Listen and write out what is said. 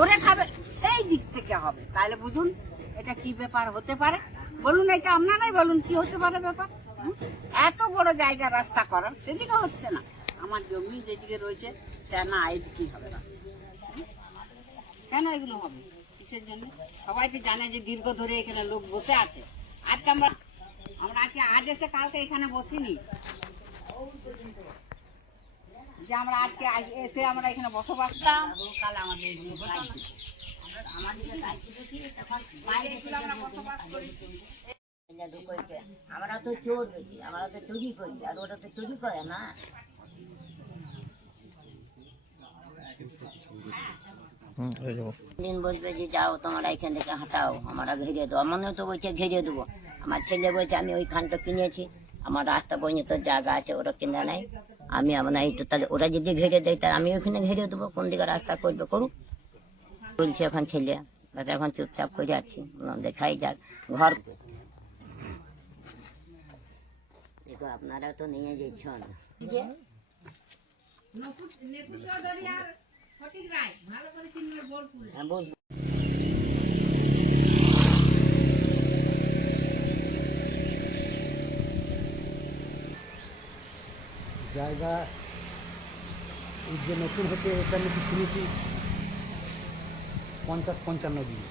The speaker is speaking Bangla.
ওরে খাবে সেই দিক থেকে হবে, তাহলে বুঝুন এটা কি ব্যাপার হতে পারে। বলুন এটা আপনারাই বলুন কি হতে পারে ব্যাপার। এত বড় জায়গা রাস্তা করার সেদিকে হচ্ছে না, আমার জমি যেদিকে রয়েছে না এইদিকেই হবে রাস্তা। কেন এগুলো হবে কিসের জন্য? সবাই তো জানে যে দীর্ঘ ধরে এখানে লোক বসে আছে। আজকে আমরা আজকে আজ এসে কালকে এখানে বসিনি, যে আমরা আজকে এসে আমরা এখানে বসবাস করতাম, কাল আমাদের আমরা তো চোর বেশি, আমরা তো চুরি করি, আর ওরা তো চুরি করে না। দিন বলবে যে যাও তোমরা এখান থেকে হাঁটাও, আমরা ঘিরে দেবো। মনেও তো বলছে ঘিরে দেবো। আমার ছেলে বলছে আমি ওইখানটা কিনেছি, আমার রাস্তা পর্যন্ত জায়গা আছে, ওরা কিনে নেয়, আমি আপনার এই তো তাহলে ওরা যদি ঘিরে দেয় তাহলে আমি ওইখানে ঘিরে দেবো। কোন দিকে রাস্তা করবে করুক বলছে এখন ছেলে, এখন চুপচাপ করে আছি, দেখাই যাক ঘর। দেখো আপনারা তো নিয়ে যাচ্ছেন জায়গা যে নতুন হচ্ছে এটা নাকি শুনেছি 50-55 দিন।